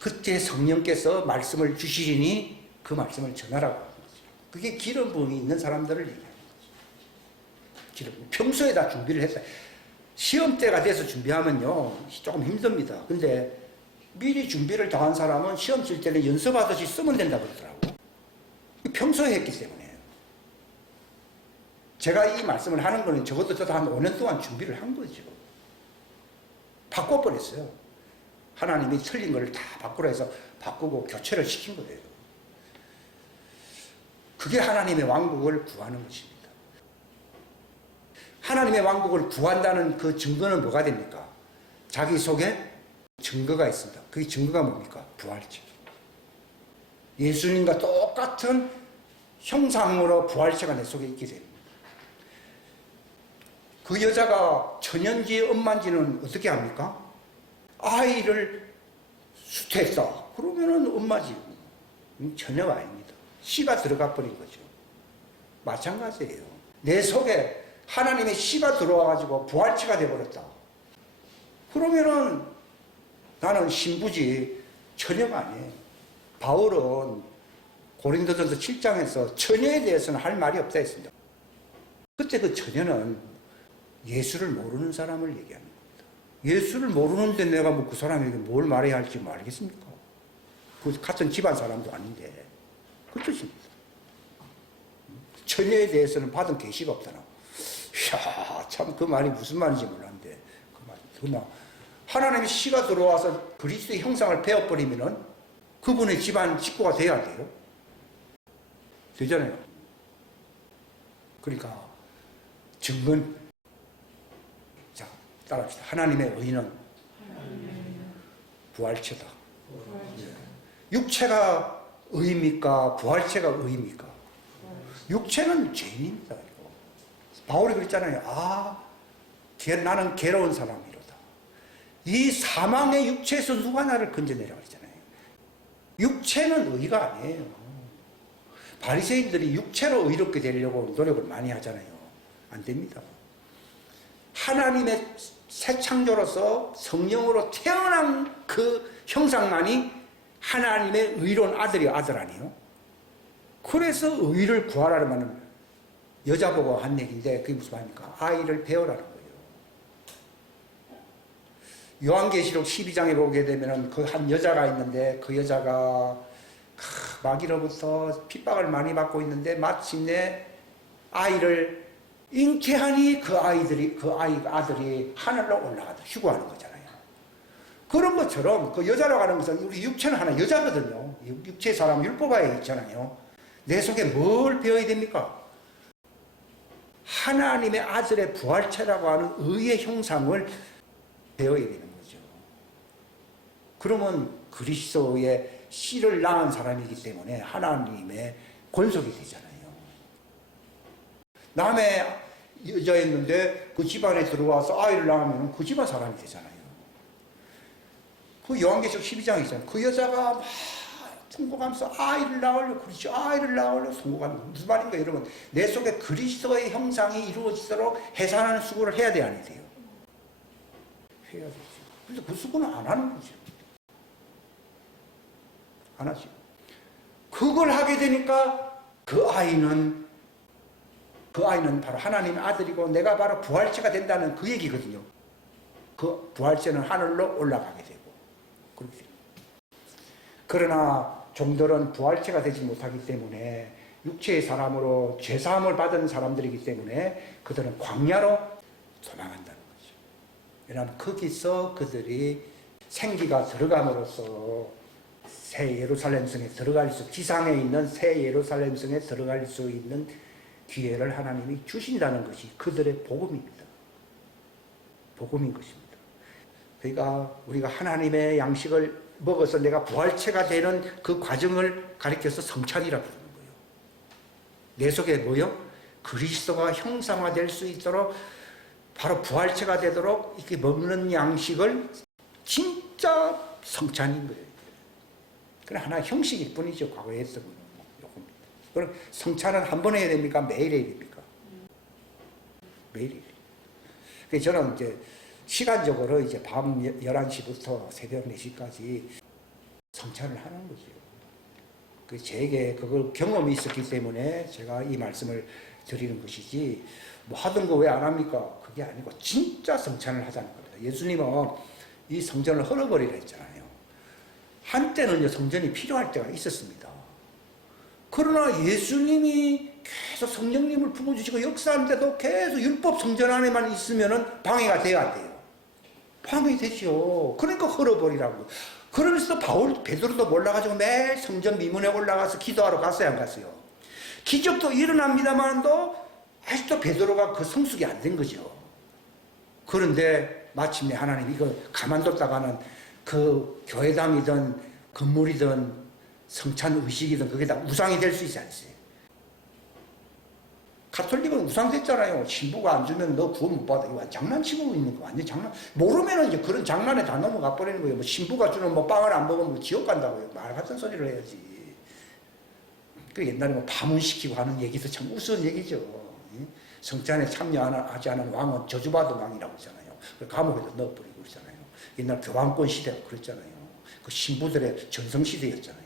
그때 성령께서 말씀을 주시리니 그 말씀을 전하라고 하는 거죠. 그게 기름 부음이 있는 사람들을 얘기하는 거죠. 기름, 평소에 다 준비를 했다. 시험 때가 돼서 준비하면요 조금 힘듭니다. 근데 미리 준비를 다 한 사람은 시험 칠 때는 연습하듯이 쓰면 된다고 그러더라고요. 평소에 했기 때문에. 제가 이 말씀을 하는 거는 적어도 저도 한 5년 동안 준비를 한 거죠. 바꿔버렸어요. 하나님이 틀린 걸 다 바꾸라 해서 바꾸고 교체를 시킨 거예요. 그게 하나님의 왕국을 구하는 것입니다. 하나님의 왕국을 구한다는 그 증거는 뭐가 됩니까? 자기 속에 증거가 있습니다. 그게 증거가 뭡니까? 부활체. 예수님과 똑같은 형상으로 부활체가 내 속에 있게 됩니다. 그 여자가 천연지 엄마인지는 어떻게 합니까? 아이를 수태했다. 그러면은 엄마지. 전혀가 아닙니다. 씨가 들어가 버린 거죠. 마찬가지예요. 내 속에 하나님의 씨가 들어와가지고 부활체가 되어버렸다. 그러면은 나는 신부지 처녀가 아니에요. 바울은 고린도전서 7장에서 처녀에 대해서는 할 말이 없다 했습니다. 그때 그 처녀는 예수를 모르는 사람을 얘기하는 겁니다. 예수를 모르는데 내가 뭐 그 사람에게 뭘 말해야 할지 뭐 알겠습니까? 그 같은 집안 사람도 아닌데. 그 뜻입니다. 처녀에 대해서는 받은 계시가 없다나. 이야, 참 그 말이 무슨 말인지 몰랐는데, 그 말, 그나 하나님의 씨가 들어와서 그리스도의 형상을 베어버리면은 그분의 집안 식구가 돼야 돼요. 되잖아요. 그러니까 증거는, 자, 따라합시다. 하나님의 의는 부활체다. 육체가 의입니까? 부활체가 의입니까? 육체는 죄인입니다. 이거. 바울이 그랬잖아요. 나는 괴로운 사람이로다. 이 사망의 육체에서 누가 나를 건져내라고 그랬잖아요. 육체는 의가 아니에요. 바리새인들이 육체로 의롭게 되려고 노력을 많이 하잖아요. 안 됩니다. 하나님의 새 창조로서 성령으로 태어난 그 형상만이 하나님의 의로운 아들이 아들 아니에요? 그래서 의를 구하라는 여자 보고 한 얘기인데 그게 무슨 말입니까? 아이를 배우라는 거예요. 요한계시록 12장에 보게 되면 그 한 여자가 있는데 그 여자가 마귀로부터 핍박을 많이 받고 있는데 마침내 아이를 잉태하니 그 아들이 하늘로 올라가다 휴거하는 거잖아요. 그런 것처럼 그 여자라고 하는 것은 우리 육체는 하나 여자거든요. 육체 사람 율법하에 있잖아요. 내 속에 뭘 배워야 됩니까? 하나님의 아들의 부활체라고 하는 의의 형상을 배워야 되는 거죠. 그러면 그리스도의 씨를 낳은 사람이기 때문에 하나님의 권속이 되잖아요. 남의 여자였는데 그 집안에 들어와서 아이를 낳으면 그 집안 사람이 되잖아요. 그 요한계시록 12장에 있잖아요. 그 여자가 막 통곡하면서 아이를 낳으려 그렇죠. 아이를 낳으려 통곡하는 무슨 말인가 여러분. 내 속에 그리스도의 형상이 이루어지도록 해산하는 수고를 해야 돼야 안 돼요? 해야 되죠. 근데 그 수고는 안 하는 거죠. 안 하죠. 그걸 하게 되니까 그 아이는 바로 하나님의 아들이고 내가 바로 부활체가 된다는 그 얘기거든요. 그 부활체는 하늘로 올라가게 되고 그렇게 됩니다. 그러나 종들은 부활체가 되지 못하기 때문에 육체의 사람으로 죄사함을 받은 사람들이기 때문에 그들은 광야로 도망한다는 거죠. 왜냐하면 거기서 그들이 생기가 들어감으로써 새 예루살렘 성에 들어갈 수, 지상에 있는 새 예루살렘 성에 들어갈 수 있는 기회를 하나님이 주신다는 것이 그들의 복음입니다. 복음인 것입니다. 그러니까 우리가 하나님의 양식을 먹어서 내가 부활체가 되는 그 과정을 가리켜서 성찬이라 부르는 거예요. 내 속에 뭐요? 그리스도가 형상화될 수 있도록 바로 부활체가 되도록 이렇게 먹는 양식을 진짜 성찬인 거예요. 그건 하나 형식일 뿐이죠. 과거에 했던 거는. 그럼 성찬은 한 번 해야 됩니까? 매일 해야 됩니까? 매일 해야 됩니다. 그래서 저는 이제 시간적으로 이제 밤 11시부터 새벽 4시까지 성찬을 하는 거죠. 제게 그걸 경험이 있었기 때문에 제가 이 말씀을 드리는 것이지, 뭐 하던 거 왜 안 합니까? 그게 아니고 진짜 성찬을 하자는 겁니다. 예수님은 이 성전을 헐어버리라 했잖아요. 한때는요, 성전이 필요할 때가 있었습니다. 그러나 예수님이 계속 성령님을 부어주시고 역사하는데도 계속 율법 성전 안에만 있으면은 방해가 돼야 돼요. 방해되죠. 그러니까 헐어버리라고. 그러면서 베드로도 몰라가지고 매일 성전 미문에 올라가서 기도하러 갔어요, 안 갔어요? 기적도 일어납니다만도 아직도 베드로가 그 성숙이 안 된 거죠. 그런데 마침내 하나님 이거 가만뒀다가는 그 교회당이든 건물이든 성찬 의식이든 그게 다 우상이 될 수 있지 않습니까? 가톨릭은 우상됐잖아요. 신부가 안 주면 너 구원 못 받아. 이거 장난치고 있는 거 완전 장난. 모르면 이제 그런 장난에 다 넘어가 버리는 거예요. 뭐 신부가 주는 뭐 빵을 안 먹으면 뭐 지옥 간다고요. 말 같은 소리를 해야지. 그 옛날에 뭐 파문시키고 하는 얘기도 참 우스운 얘기죠. 성찬에 참여하지 않은 왕은 저주받은 왕이라고 했잖아요. 감옥에도 넣어버리고 그러잖아요. 옛날 교황권 시대가 그랬잖아요. 그 신부들의 전성시대였잖아요.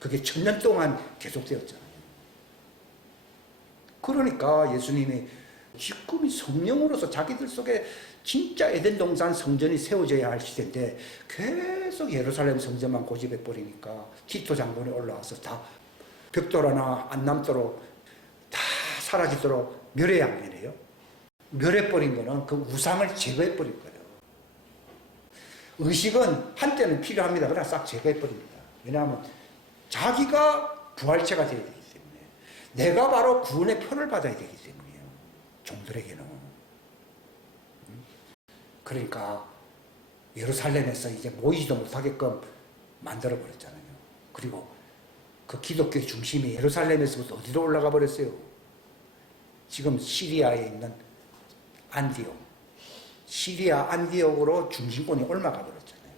그게 1000년 동안 계속되었잖아요. 그러니까 예수님이 기꺼이 성령으로서 자기들 속에 진짜 에덴 동산 성전이 세워져야 할 시대인데 계속 예루살렘 성전만 고집해 버리니까 티토 장군이 올라와서 다 벽돌 하나 안 남도록 다 사라지도록 멸해양면해요. 멸해버린 거는 그 우상을 제거해버릴 거예요. 의식은 한때는 필요합니다. 그러나 싹 제거해버립니다. 왜냐하면 자기가 부활체가 되어야 되기 때문에, 내가 바로 구원의 표를 받아야 되기 때문이에요. 종들에게는. 그러니까 예루살렘에서 이제 모이지도 못하게끔 만들어버렸잖아요. 그리고 그 기독교의 중심이 예루살렘에서부터 어디로 올라가 버렸어요? 지금 시리아에 있는 안디옥. 시리아 안디옥으로 중심권이 올라가 버렸잖아요.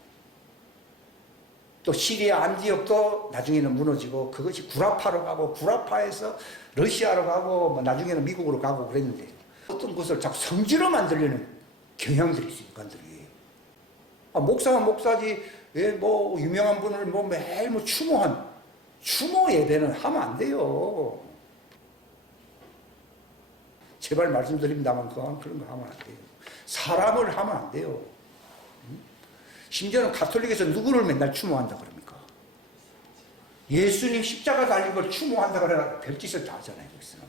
또 시리아 안디옥도 나중에는 무너지고 그것이 구라파로 가고 구라파에서 러시아로 가고 뭐 나중에는 미국으로 가고 그랬는데 어떤 것을 자꾸 성지로 만들려는 경향들이 있어요. 인간들이. 목사가 목사지, 예, 뭐 유명한 분을 뭐 매일 뭐 추모 예배는 하면 안 돼요. 제발 말씀드립니다만 그런 거 하면 안 돼요. 사람을 하면 안 돼요. 심지어는 가톨릭에서 누구를 맨날 추모한다 그럽니까? 예수님 십자가 달린 걸 추모한다 그래야 별짓을 다 하잖아요. 거기서는.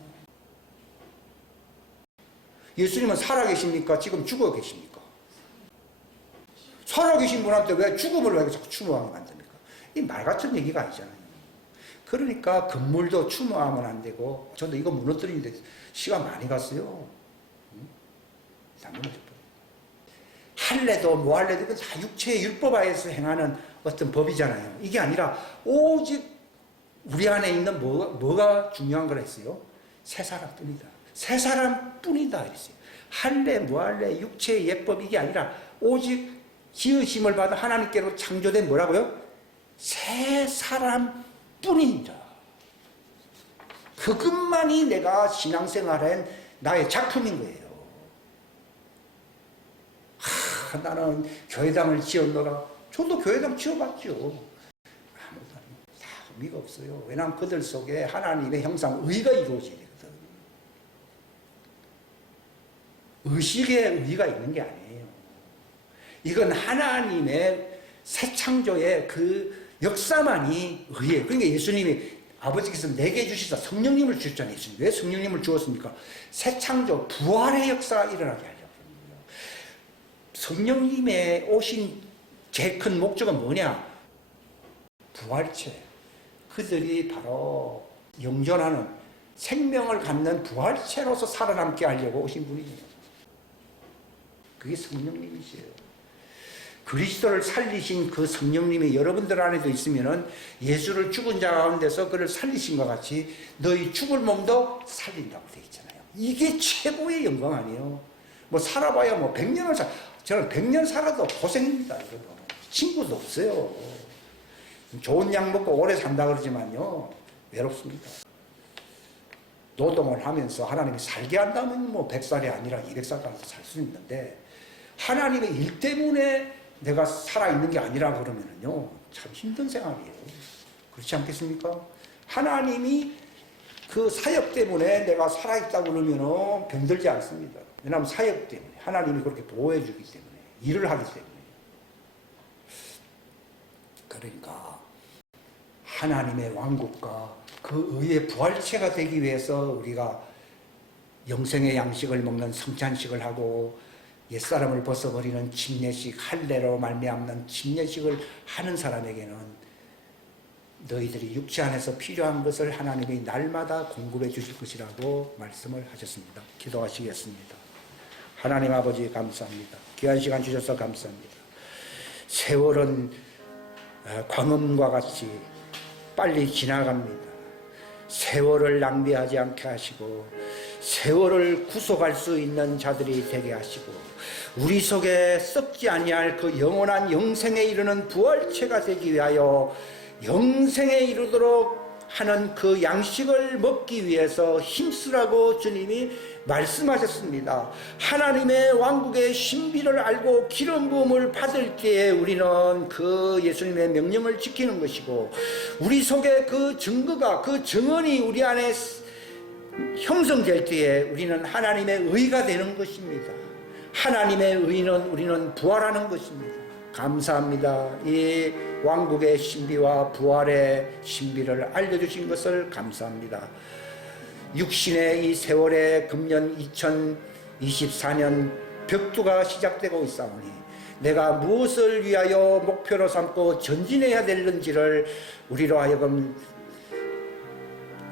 예수님은 살아계십니까? 지금 죽어 계십니까? 살아계신 분한테 왜 죽음을 왜 자꾸 추모하게 만듭니까? 이 말 같은 얘기가 아니잖아요. 그러니까 건물도 추모하면 안 되고, 저도 이거 무너뜨리는데 시간 많이 갔어요. 다 무너졌어요. 할례도 뭐 할례도 이건 다 육체의 율법하에서 행하는 어떤 법이잖아요. 이게 아니라 오직 우리 안에 있는 뭐가 중요한 걸 했어요? 새 사람뿐이다. 새 사람뿐이다 이랬어요. 할례, 무할례, 육체의 예법 이게 아니라 오직 지으심을 받아 하나님께로 창조된 뭐라고요? 새 사람뿐이다. 그것만이 내가 신앙생활한 나의 작품인 거예요. 나는 교회당을 지었노라. 저도 교회당 지어봤죠. 아무도 다 의미가 없어요. 왜냐하면 그들 속에 하나님의 형상, 의가 이루어져야 되거든. 의식에 의가 있는 게 아니에요. 이건 하나님의 새 창조의 그 역사만이 의예요. 그러니까 예수님이 아버지께서 내게 주시사 성령님을 주셨잖아요. 예수님. 왜 성령님을 주었습니까? 새 창조, 부활의 역사가 일어나게 하려고. 성령님의 오신 제일 큰 목적은 뭐냐? 부활체. 그들이 바로 영존하는 생명을 갖는 부활체로서 살아남게 하려고 오신 분이에요. 그게 성령님이세요. 그리스도를 살리신 그 성령님이 여러분들 안에도 있으면은 예수를 죽은 자 가운데서 그를 살리신 것 같이 너희 죽을 몸도 살린다고 되어 있잖아요. 이게 최고의 영광 아니에요. 뭐 살아봐야 뭐 100년을 저는 100년 살아도 고생입니다. 여러분. 친구도 없어요. 좋은 약 먹고 오래 산다 그러지만요. 외롭습니다. 노동을 하면서 하나님이 살게 한다면 뭐 100살이 아니라 200살까지 살 수 있는데 하나님의 일 때문에 내가 살아있는 게 아니라 그러면은요. 참 힘든 생활이에요. 그렇지 않겠습니까? 하나님이 그 사역 때문에 내가 살아있다고 그러면은 병들지 않습니다. 왜냐하면 사역 때문에 하나님이 그렇게 보호해 주기 때문에 일을 하기 때문에. 그러니까 하나님의 왕국과 그 의의 부활체가 되기 위해서 우리가 영생의 양식을 먹는 성찬식을 하고 옛사람을 벗어버리는 침례식, 할례로 말미암는 침례식을 하는 사람에게는 너희들이 육체 안에서 필요한 것을 하나님이 날마다 공급해 주실 것이라고 말씀을 하셨습니다. 기도하시겠습니다. 하나님 아버지 감사합니다. 귀한 시간 주셔서 감사합니다. 세월은 광음과 같이 빨리 지나갑니다. 세월을 낭비하지 않게 하시고 세월을 구속할 수 있는 자들이 되게 하시고 우리 속에 썩지 아니할 그 영원한 영생에 이르는 부활체가 되기 위하여 영생에 이르도록 하는 그 양식을 먹기 위해서 힘쓰라고 주님이 말씀하셨습니다. 하나님의 왕국의 신비를 알고 기름 부음을 받을 때에 우리는 그 예수님의 명령을 지키는 것이고 우리 속에 그 증거가 그 증언이 우리 안에 형성될 때에 우리는 하나님의 의가 되는 것입니다. 하나님의 의는 우리는 부활하는 것입니다. 감사합니다. 이 왕국의 신비와 부활의 신비를 알려주신 것을 감사합니다. 육신의 이 세월에 금년 2024년 벽두가 시작되고 있사오니 내가 무엇을 위하여 목표로 삼고 전진해야 되는지를 우리로 하여금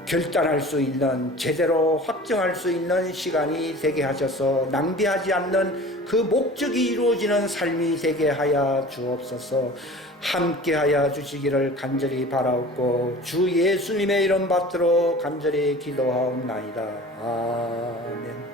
결단할 수 있는, 제대로 확정할 수 있는 시간이 되게 하셔서 낭비하지 않는 그 목적이 이루어지는 삶이 되게 하여 주옵소서. 함께하여 주시기를 간절히 바라옵고 주 예수님의 이름 받들어 간절히 기도하옵나이다. 아멘.